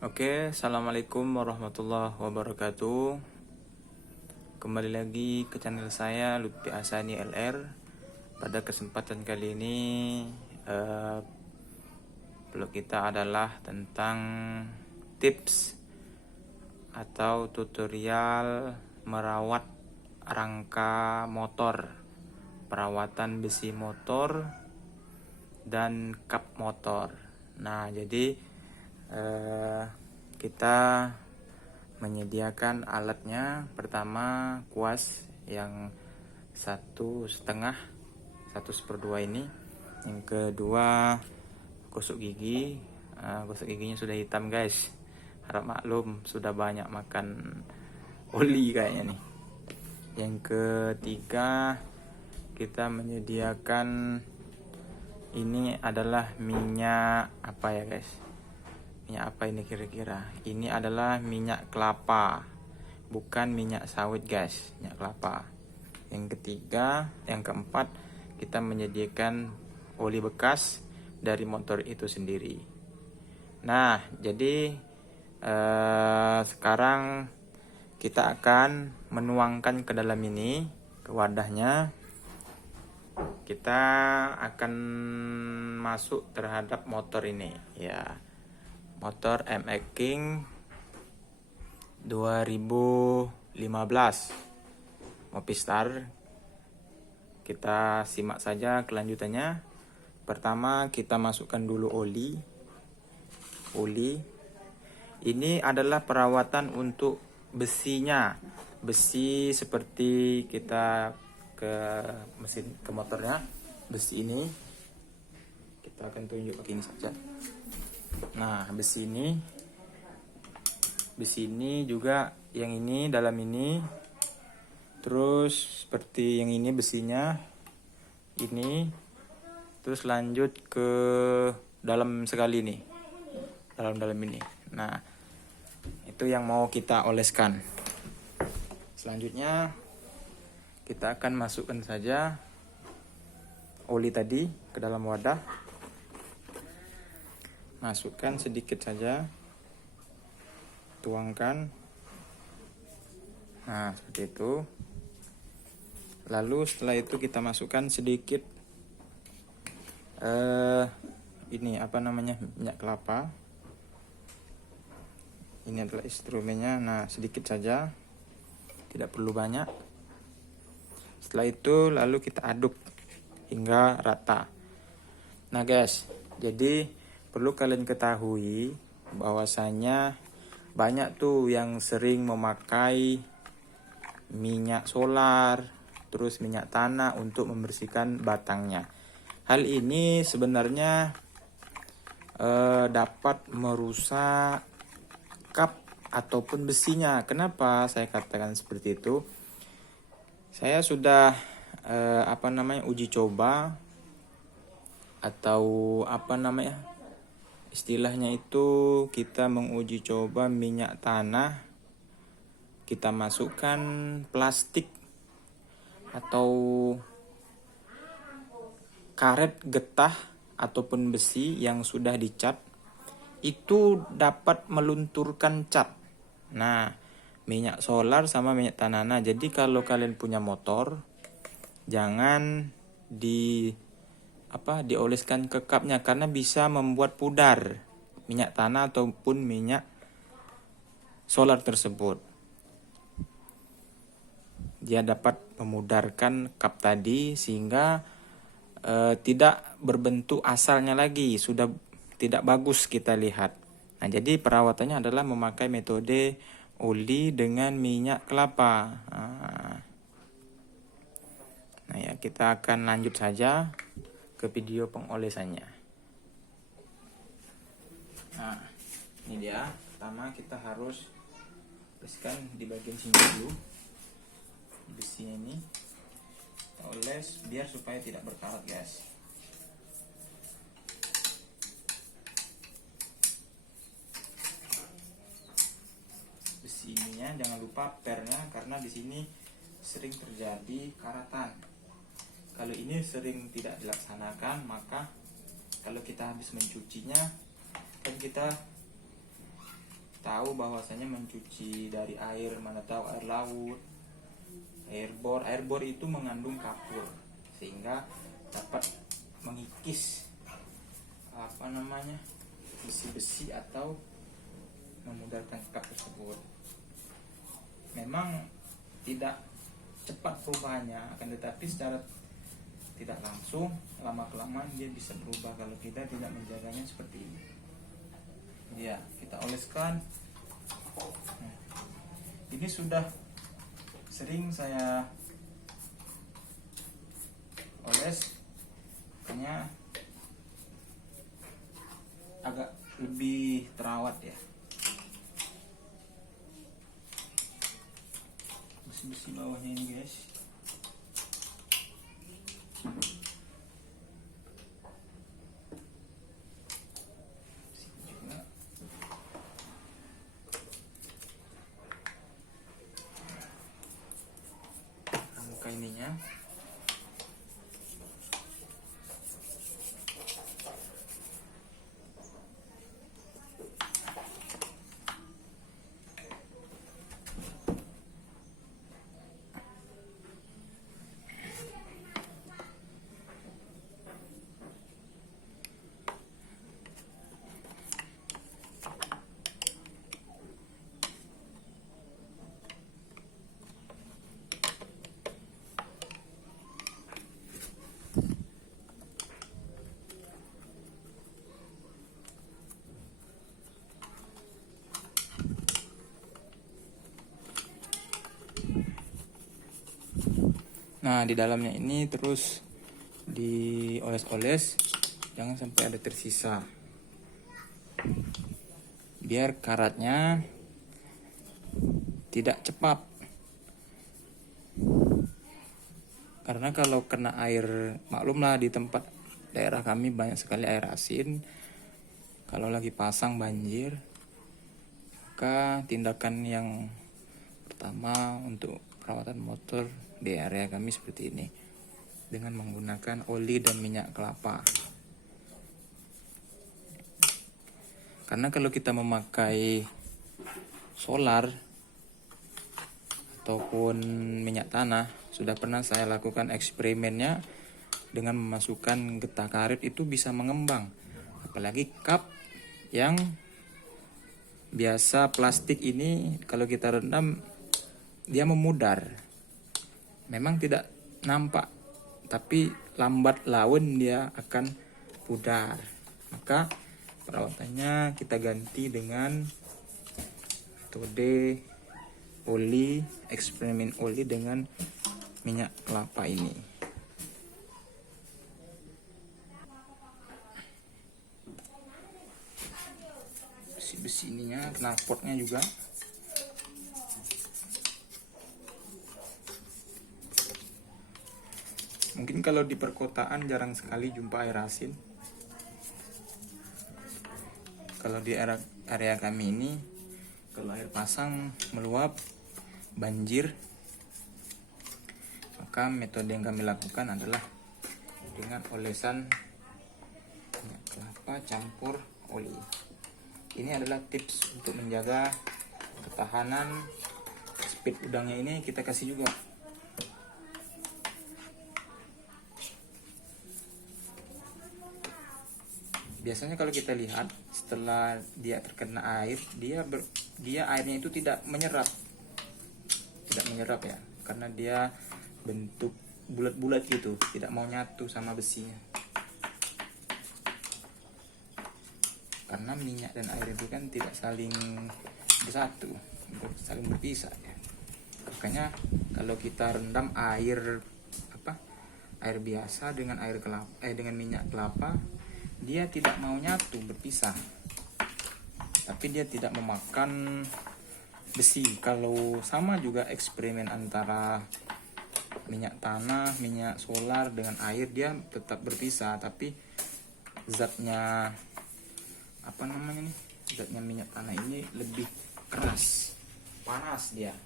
Oke, assalamualaikum warahmatullahi wabarakatuh. Kembali lagi ke channel saya Lutfi Asani LR. Pada kesempatan kali ini vlog kita adalah tentang tips atau tutorial merawat rangka motor, perawatan besi motor dan kap motor. Nah, jadi kita menyediakan alatnya. Pertama, kuas yang 1,5, 1/2 ini. Yang kedua, gosok gigi. Gosok giginya sudah hitam, guys. Harap maklum, sudah banyak makan oli kayaknya nih. Yang ketiga, kita menyediakan ini adalah minyak apa ya, guys? Minyak apa ini kira-kira? Ini adalah minyak kelapa, bukan minyak sawit, guys. Minyak kelapa. Yang ketiga, yang keempat, kita menyediakan oli bekas dari motor itu sendiri. Nah, jadi sekarang kita akan menuangkan ke dalam ini, ke wadahnya. Kita akan masuk terhadap motor ini, ya. Motor MX King 2015 Movistar. Kita simak saja kelanjutannya. Pertama, kita masukkan dulu oli. Ini adalah perawatan untuk besinya. Besi seperti kita ke mesin, ke motornya. Besi ini kita akan tunjuk pakai ini saja. Nah, besi ini juga, yang ini dalam ini. Terus seperti yang ini besinya ini. Terus lanjut ke dalam sekali nih. Dalam ini. Nah, itu yang mau kita oleskan. Selanjutnya kita akan masukkan saja oli tadi ke dalam wadah. Masukkan sedikit saja, tuangkan. Nah, seperti itu. Lalu setelah itu kita masukkan sedikit ini apa namanya, minyak kelapa. Ini adalah instrumennya. Nah, sedikit saja, tidak perlu banyak. Setelah itu lalu kita aduk hingga rata. Nah, guys, jadi perlu kalian ketahui bahwasanya banyak tuh yang sering memakai minyak solar, terus minyak tanah untuk membersihkan batangnya. Hal ini sebenarnya dapat merusak kap ataupun besinya. Kenapa saya katakan seperti itu? Saya sudah uji coba, atau istilahnya itu kita menguji coba minyak tanah. Kita masukkan plastik atau karet getah ataupun besi yang sudah dicat, itu dapat melunturkan cat. Nah, minyak solar sama minyak tanah. Nah, jadi kalau kalian punya motor, jangan dioleskan ke kapnya, karena bisa membuat pudar minyak tanah ataupun minyak solar tersebut. Dia dapat memudarkan kap tadi sehingga tidak berbentuk asalnya lagi, sudah tidak bagus kita lihat. Nah, jadi perawatannya adalah memakai metode oli dengan minyak kelapa. Nah ya, kita akan lanjut saja ke video pengolesannya. Nah, ini dia. Pertama kita harus oleskan di bagian sini dulu. Besinya ini kita oles biar supaya tidak berkarat, guys. Besi ininya jangan lupa pernya, karena di sini sering terjadi karatan. Kalau ini sering tidak dilaksanakan, maka kalau kita habis mencucinya, kan kita tahu bahwasanya mencuci dari air, mana tahu air laut, air bor itu mengandung kapur sehingga dapat mengikis besi-besi atau memudarkan kap tersebut. Memang tidak cepat perubahannya, akan tetapi secara tidak langsung lama kelamaan dia bisa berubah kalau kita tidak menjaganya seperti ini. Ya, kita oleskan. Nah, ini sudah sering saya oles, makanya agak lebih terawat ya. Besi-besi bawahnya ini guys. Muka ininya. Nah, di dalamnya ini terus dioles-oles, jangan sampai ada tersisa. Biar karatnya tidak cepat. Karena kalau kena air, maklumlah di tempat daerah kami banyak sekali air asin. Kalau lagi pasang banjir, maka tindakan yang pertama untuk perawatan motor di area kami seperti ini, dengan menggunakan oli dan minyak kelapa. Karena kalau kita memakai solar ataupun minyak tanah, sudah pernah saya lakukan eksperimennya dengan memasukkan getah karet, itu bisa mengembang. Apalagi kap yang biasa plastik ini, kalau kita rendam dia memudar. Memang tidak nampak, tapi lambat laun dia akan pudar. Maka perawatannya kita ganti dengan metode oli, eksperimen oli dengan minyak kelapa ini. Besi-besi ininya, knalpotnya juga. Mungkin kalau di perkotaan jarang sekali jumpa air asin. Kalau di area kami ini, kalau air pasang meluap, banjir, maka metode yang kami lakukan adalah dengan olesan minyak kelapa campur oli. Ini adalah tips untuk menjaga ketahanan. Speed udangnya ini kita kasih juga. Biasanya kalau kita lihat setelah dia terkena air, dia airnya itu tidak menyerap ya, karena dia bentuk bulat-bulat gitu, tidak mau nyatu sama besinya. Karena minyak dan air itu kan tidak saling bersatu, saling berpisah ya. Makanya kalau kita rendam air biasa dengan dengan minyak kelapa, dia tidak mau nyatu, berpisah. Tapi dia tidak memakan besi. Kalau sama juga eksperimen antara minyak tanah, minyak solar dengan air, dia tetap berpisah. Tapi zatnya zatnya minyak tanah ini lebih keras, panas dia.